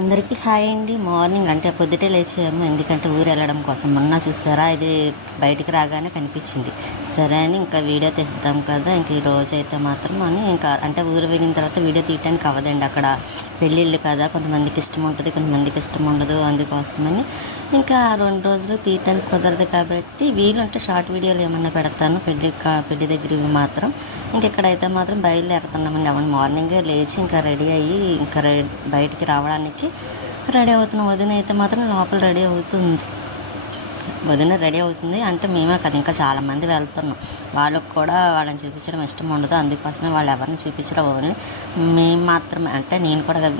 అందరికీ హాయ్ అండి. మార్నింగ్ అంటే పొద్దుటే లేచాము, ఎందుకంటే ఊరు వెళ్ళడం కోసం. మొన్న చూసారా, ఇది బయటికి రాగానే కనిపించింది. సరే అని ఇంకా వీడియో తీద్దాం కదా, ఇంక ఈ రోజు అయితే మాత్రం అని ఇంకా అంటే ఊరు వెళ్ళిన తర్వాత వీడియో తీయడానికి అవ్వదండి. అక్కడ పెళ్ళిళ్ళు కదా, కొంతమందికి ఇష్టం ఉంటుంది, కొంతమందికి ఇష్టం ఉండదు. అందుకోసమని ఇంకా 2 రోజులు తీయటానికి కుదరదు కాబట్టి వీలుంటే షార్ట్ వీడియోలు ఏమన్నా పెడతాను, పెళ్లి దగ్గర మాత్రం. ఇంక ఇక్కడైతే మాత్రం బయలుదేరుతున్నామండి. అవును, మార్నింగే లేచి ఇంకా రెడీ అయ్యి ఇంకా బయటికి రావడానికి రెడీ అవుతున్నాం. వదిన అయితే మాత్రం లోపల రెడీ అవుతుంది. వదిన రెడీ అవుతుంది అంటే మేమే కదా, ఇంకా చాలామంది వెళ్తున్నాం. వాళ్ళకు కూడా వాళ్ళని చూపించడం ఇష్టం ఉండదు, అందుకోసమే వాళ్ళు ఎవరిని చూపించడం. ఓన్లీ మేము మాత్రమే, అంటే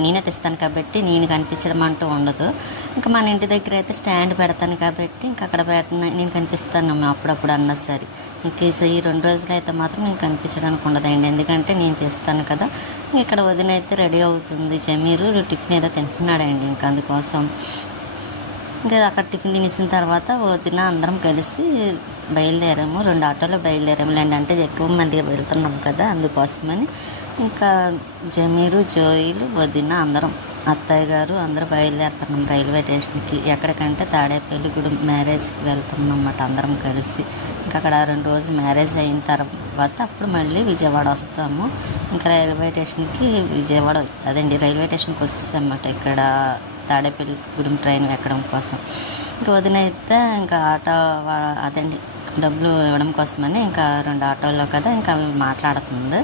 నేనే తెస్తాను కాబట్టి నేను కనిపించడం అంటూ ఉండదు. ఇంకా మన ఇంటి దగ్గర అయితే స్టాండ్ పెడతాను కాబట్టి ఇంకా అక్కడ నేను కనిపిస్తాను అప్పుడప్పుడు అన్నా సరే. ఇంక ఈ 2 రోజులు అయితే మాత్రం నేను కనిపించడానికి ఉండదండి, ఎందుకంటే నేను తెస్తాను కదా. ఇక్కడ వదిన అయితే రెడీ అవుతుంది. జమీరు టిఫిన్ ఏదో తింటున్నాడండి, ఇంకా అందుకోసం ఇంకా అక్కడ టిఫిన్ తినేసిన తర్వాత వదిన అందరం కలిసి బయలుదేరాము. 2 ఆటోలో బయలుదేరాము లేండి, అంటే ఎక్కువ మందిగా వెళ్తున్నాం కదా, అందుకోసమని. ఇంకా జమీరు, జోయిలు, వదిన అందరం, అత్తయ్య గారు అందరూ బయలుదేరుతున్నాం రైల్వే స్టేషన్కి. ఎక్కడికంటే తాడేపల్లిగూడెం మ్యారేజ్కి వెళ్తున్నాం అన్నమాట అందరం కలిసి. ఇంకా అక్కడ 2 రోజులు మ్యారేజ్ అయిన తర్వాత అప్పుడు మళ్ళీ విజయవాడ వస్తాము. ఇంకా రైల్వే స్టేషన్కి రైల్వే స్టేషన్కి వచ్చేసామన్నమాట. ఇక్కడ తాడేపల్లిగూడెం ట్రైన్ ఎక్కడం కోసం. ఇంకా వదిన అయితే ఇంకా ఆటో డబ్బులు ఇవ్వడం కోసమని ఇంకా 2 ఆటోల్లో కదా, ఇంకా అవి మాట్లాడుతుంది,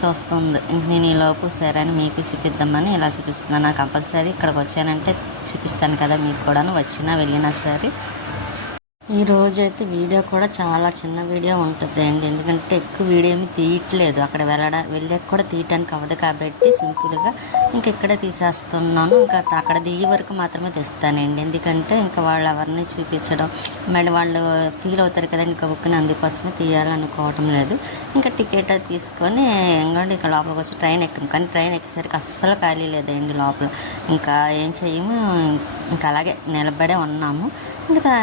చూస్తుంది. ఇంక నేను ఈలోపు సరే అని మీకు చూపిద్దామని ఇలా చూపిస్తున్నాను. నాకు కంపల్సరీ ఇక్కడికి వచ్చానంటే చూపిస్తాను కదా మీకు కూడాను, వచ్చినా వెళ్ళినా సరే. ఈ రోజైతే వీడియో కూడా చాలా చిన్న వీడియో ఉంటుంది అండి, ఎందుకంటే ఎక్కువ వీడియో ఏమి తీయట్లేదు. అక్కడ వెళ్ళాక కూడా తీయటానికి అవ్వదు కాబట్టి సింపుల్గా ఇంక ఇక్కడే తీసేస్తున్నాను. ఇంకా అక్కడ దిగి వరకు మాత్రమే తెస్తానండి, ఎందుకంటే ఇంకా వాళ్ళు ఎవరిని చూపించడం మళ్ళీ వాళ్ళు ఫీల్ అవుతారు కదా, ఇంకా బుక్ని అందుకోసమే తీయాలనుకోవటం లేదు. ఇంకా టికెట్ తీసుకొని ఎంగండి ఇక్కడ లోపలికి వచ్చి ట్రైన్ ఎక్కాము. కానీ ట్రైన్ ఎక్కేసరికి అస్సలు ఖాళీ లేదండి లోపల. ఇంకా ఏం చెయ్యము, ఇంకా అలాగే నిలబడే ఉన్నాము. ఇంకా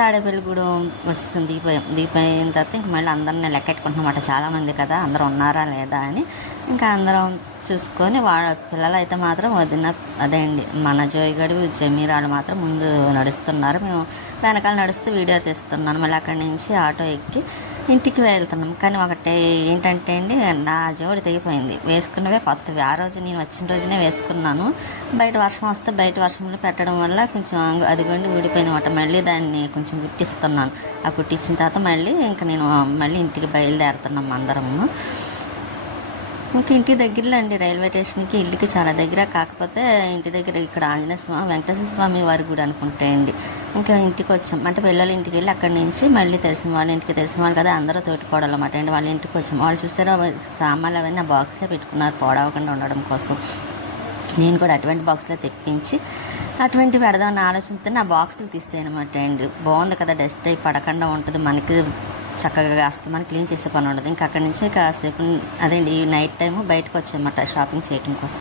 తాడేపల్లిగూడెం వస్తుంది, దిగిపోయిన తర్వాత ఇంక మళ్ళీ అందరిని లెక్కెట్టుకుంటున్నమాట. చాలామంది కదా, అందరూ ఉన్నారా లేదా అని. ఇంకా అందరం చూసుకొని పిల్లలు అయితే మాత్రం మన జోయిగడు, జమీరాలు మాత్రం ముందు నడుస్తున్నారు. మేము వెనకాల నడుస్తూ వీడియో తీస్తున్నాను. మళ్ళీ అక్కడి నుంచి ఆటో ఎక్కి ఇంటికి వెళ్తున్నాం. కానీ ఒకటే ఏంటంటే అండి, నా జోడి తెగిపోయింది. వేసుకున్నవే కొత్తవి. ఆ రోజు నేను వచ్చిన రోజునే వేసుకున్నాను. బయట వర్షం వస్తే బయట వర్షంలో పెట్టడం వల్ల కొంచెం అదిగోండి ఊడిపోయింది అన్నమాట. మళ్ళీ దాన్ని కొంచెం కుట్టిస్తున్నాను. ఆ కుట్టించిన తర్వాత మళ్ళీ ఇంటికి బయలుదేరుతున్నాం అందరము. ఇంకా ఇంటి దగ్గరలో అండి, రైల్వే స్టేషన్కి ఇల్లుకి చాలా దగ్గర. కాకపోతే ఇంటి దగ్గర ఇక్కడ వెంకటేశ్వర స్వామి వారి గుడి అనుకుంటాయండి. ఇంకా ఇంటికి వచ్చాం, అంటే పిల్లల ఇంటికి వెళ్ళి అక్కడి నుంచి మళ్ళీ తెలిసిన వాళ్ళు కదా, అందరూ తోటికోవడం అన్నమాట అండి. వాళ్ళ ఇంటికి వచ్చాం. వాళ్ళు చూసారో సామాన్లు అవన్నీ ఆ బాక్స్లో పెట్టుకున్నారు పాడవకుండా ఉండడం కోసం. నేను కూడా అటువంటి బాక్స్లో తెప్పించి అటువంటి పెడదామని ఆలోచనతో ఆ బాక్సులు తీసానమాట అండి. బాగుంది కదా, డస్ట్ అయి పడకుండా ఉంటుంది, మనకి చక్కగా అస్తమానం క్లీన్ చేసే పని ఉండదు. ఇంకా అక్కడి నుంచి కాసేపు ఈ నైట్ టైము బయటకు వచ్చామన్నమాట షాపింగ్ చేయడం కోసం.